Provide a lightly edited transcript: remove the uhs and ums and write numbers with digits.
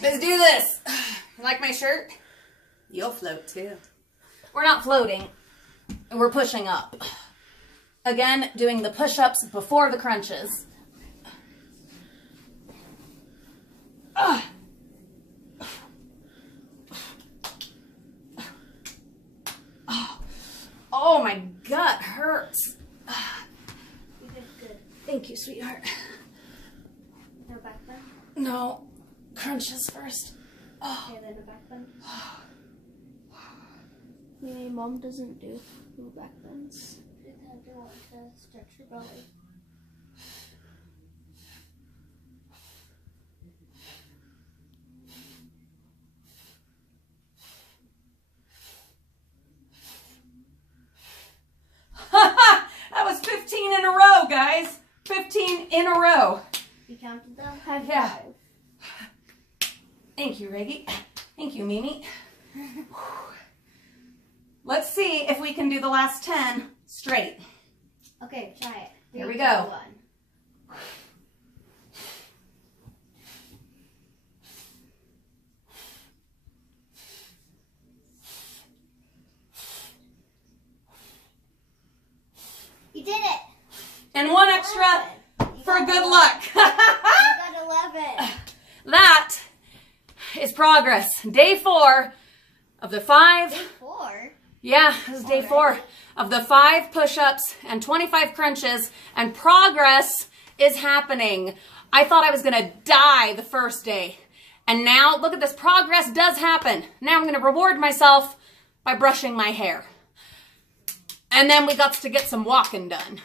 Let's do this. You like my shirt? You'll float too. We're not floating. We're pushing up. Again, doing the push-ups before the crunches. Oh, my gut hurts. You did good. Thank you, sweetheart. No back bend? No, crunches first. Okay, then a back bend. Maybe mom doesn't do back bends. You kind of want to stretch your belly. That was 15 in a row, guys. 15 in a row. You counted them? High five. Yeah. Thank you, Reggie. Thank you, Mimi. Let's see if we can do the last 10 straight. Okay, try it. Here we 3, go. 2, 1. You did it! And one extra for good luck. You got 11. That is progress. Day 4 of the 5. 4? Yeah, this is day 4 of the 5 push-ups and 25 crunches, and progress is happening. I thought I was gonna die the first day, and now look at this, progress does happen. Now I'm gonna reward myself by brushing my hair. And then we got to get some walking done.